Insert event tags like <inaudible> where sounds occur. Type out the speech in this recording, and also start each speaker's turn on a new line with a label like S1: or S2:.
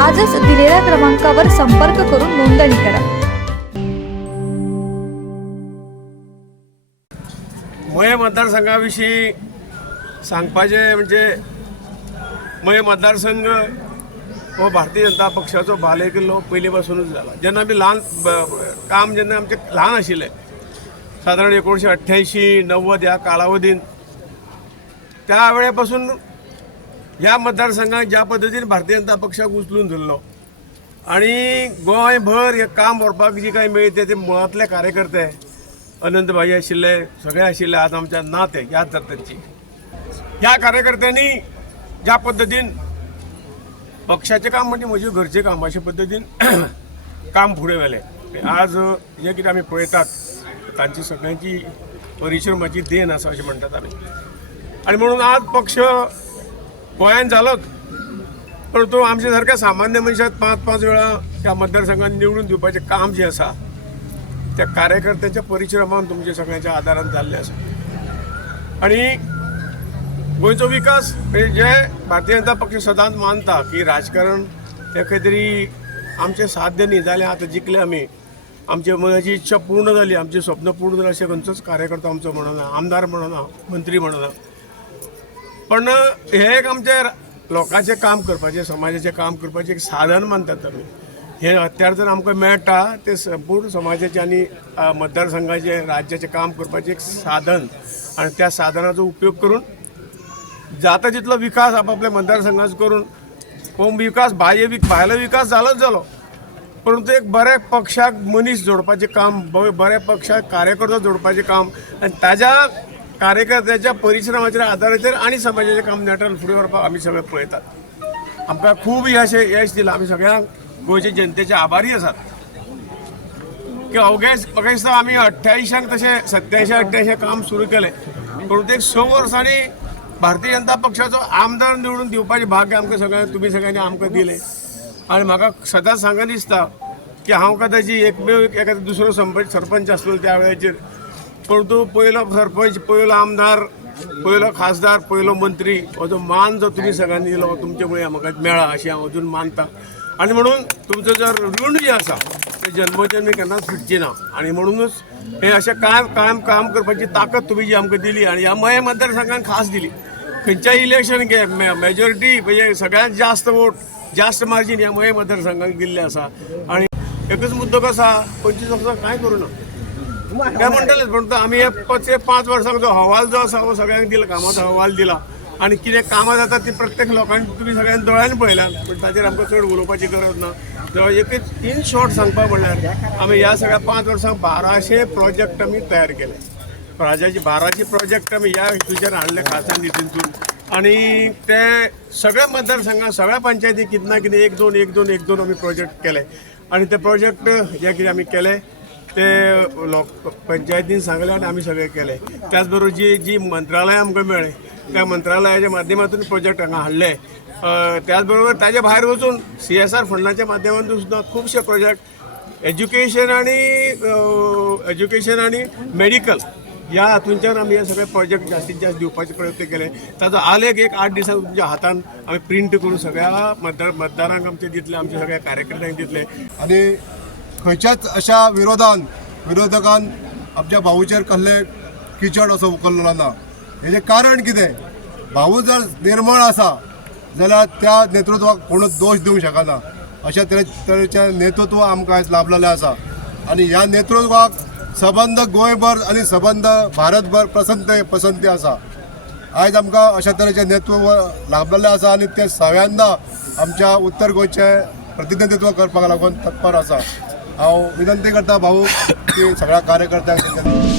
S1: आजच दिलेल्या क्रमांकावर संपर्क करून नोंदणी करा.
S2: मये मतदारसंघाविषयी सांगपाचें म्हणजे मये मतदारसंघ हो भारतीय जनता पक्षाचो बालेकिल्लो पयलीं पासूनच जाला जेन्ना आमी ल्हान काम जेन्ना आमचें ल्हान आशिल्लें सादारण एकोणशे अठ्ठ्यायंशी णव्वद ह्या कालावधीन त्या वेळे पासून ह्या मतदारसंघात ज्या पद्दतीन भारतीय जनता पक्षाक उचलून धरलो आणि गोंयभर हे काम व्हरपाक जी काही मेळटा ते मुळांतले कार्यकर्ते अनंत भाई आशिल्ले सगळे आशिल्ले आज आमच्या ना ते याद जाता ह्या कार्यकर्त्यांनी ज्या पद्दतीन पक्षाचें काम म्हणजे म्हजें घरचें काम अशे पद्दतीन <clears throat> काम फुडें व्हेलें आज जे कितें आमी पळयतात तांची सगळ्यांची परिश्रमाची देण आसा अशें म्हणटात आमी आनी म्हणून आज पक्ष गोंयांत जालोच परंतु आमच्या सारख्या सामान्य मनशाक पांच पांच वेळा ह्या मतदारसंघात निवडून दिवपाचें काम जें आसा त्या कार्यकर्त्याच्या परिश्रमान तुमच्या सगळ्यांच्या आदारान जाल्लें आसा आणि गोंयचो विकास म्हणजे जे भारतीय जनता पक्ष सदांच मानता की राजकारण तें खंय तरी आमचें साध्य न्ही जालें आतां जिकले आमी आमचे मनाची इच्छा पूर्ण जाली आमची स्वप्न पूर्ण जाली अशें खंयचोच कार्यकर्ता आमचो म्हणना आमदार म्हणना मंत्री म्हणना. पण हे एक आमचे लोकांचें काम करपाचें समाजाचें काम करपाचें एक साधन मानतात आमी हे हत्यार जर आमकां मेळटा ते संपूर्ण समाजाचें आनी मतदारसंघाचे मतदारसंघाचें राज्याचें काम करपाचें एक साधन. आनी त्या साधनाचो उपयोग करून जाता तितलो विकास आपापल्या मतदारसंघाचो करून हो विकास बाह्य विक भायलो विकास जालोच जालो परंतु एक बऱ्या पक्षाक मनीस जोडपाचें काम बऱ्या पक्षाक कार्यकर्तो जोडपाचें काम आनी ताज्या कार्यकर्त्याच्या परिश्रमाच्या आदाराचेर आनी समाजाचें काम नेटान फुडें व्हरपाक आमी सगळे पळयतात आमकां खूब यश यश दिलां. आमी सगळ्यांक गोंयच्या जनतेचे आभारी आसात. की अवघेच म्हाका दिसता आमी अठ्ठ्यायशांक तशें सत्यायंशी अठ्ठ्यायशें काम सुरू केलें. पूण ते स वर्सांनी भारतीय जनता पक्षाचो आमदार निवडून दिवपाचें भाग्य आमकां सगळ्यांक तुमी सगळ्यांनी आमकां दिलें. आनी म्हाका सदांच सांगन दिसता की हांव कदाचित एकमेव एखादो दुसरो सरपंच आसलो त्या वेळाचेर परंतु पयलो सरपंच पयलो आमदार पयलो खासदार पयलो मंत्री. हो जो मान जो तुमी सगळ्यांनी दिलो तुमचे मुळे म्हाका मेळ्ळा अशें हांव अजून मानता. आनी म्हणून तुमचो जर ऋण जें आसा तें जन्मजन्मी केन्नाच फिटची ना. आनी म्हणूनच हे अशें कायम कायम काम करपाची ताकद तुमी जी आमकां दिली आनी ह्या मये मतदारसंघान खास दिली. खंयच्याय इलेक्शन घे मेजॉरिटी म्हणजे सगळ्यांत जास्त वोट जास्त मार्जीन ह्या मये मतदारसंघाक दिल्ले आसा आनी एकच मुद्दो कसो आसा पंचवीस वर्सां कांय करूं ना काय म्हणटलेच पण आम्ही हे पाच हे वर्सांक जो अहवाल जो आसा हो सगळ्यांक दिला कामाचो अहवाल दिला. आणि कितें कामां जाता ती प्रत्येक लोकांनी तुमी सगळ्यांनी दोळ्यान पळयल्यात पण ताचेर आमकां चड उलोवपाची गरज ना. तर एकच इन शॉर्ट सांगपाक म्हणल्यार आमी ह्या सगळ्या पांच वर्सांक बाराशे प्रोजेक्ट आमी तयार केले. राजाची बाराशे प्रोजेक्ट आमी ह्या हितूचेर हाडले खासा निधीतून. आणि ते सगळ्या मतदारसंघात सगळ्या पंचायती कितें ना कितें एक दोन एक दोन एक दोन आमी प्रोजेक्ट केले. आणि ते प्रोजेक्ट जे कितें आमी केले. ते लोक पंचायतीन सांगले आनी आमी सगळे केले. त्याच बरोबर जी जी मंत्रालय आमकां मेळ्ळें त्या मंत्रालयाच्या माध्यमातून प्रोजेक्ट हांगा हाडले. त्याचबरोबर त्याच बरोबर ताजे भायर वचून सी एस आर फंडाच्या माध्यमातून सुद्दां खुबशे प्रोजेक्ट एज्युकेशन आणि एज्युकेशन आणि मेडिकल ह्या हातूंच्यान आमी हे सगळे प्रोजेक्ट जास्तीत जास्त दिवपाचे प्रयत्न केले. ताचो आलेख एक आठ दिसांक तुमच्या हातान आमी प्रिंट करून सगळ्या मतदार मतदारांक आमचे दितले आमच्या सगळ्या कार्यकर्त्यांक दितले.
S3: आनी खंयच्याच अशा विरोधान विरोधकान आमच्या भाऊचेर कसले किचड असो उखललो ना हेजें कारण कितें? भाऊ जर निर्मळ आसा जाल्यार त्या नेतृत्वाक कोणूच दोश दिवंक शकना. अशा तरे तरेचें नेतृत्व आमकां आयज लाभलेलें आसा. आनी ह्या नेतृत्वाक सबंद गोंयभर आनी सबंद भारतभर पसंत पसंती आसा. आयज आमकां अशा तरेचें नेतृत्व लाभलेलें आसा आनी तें सगळ्यांदा आमच्या उत्तर गोंयचें प्रतिनिधित्व करपाक लागून तत्पर आसा. हांव विनंती करता भाऊ की सगळ्या कार्यकर्त्यांक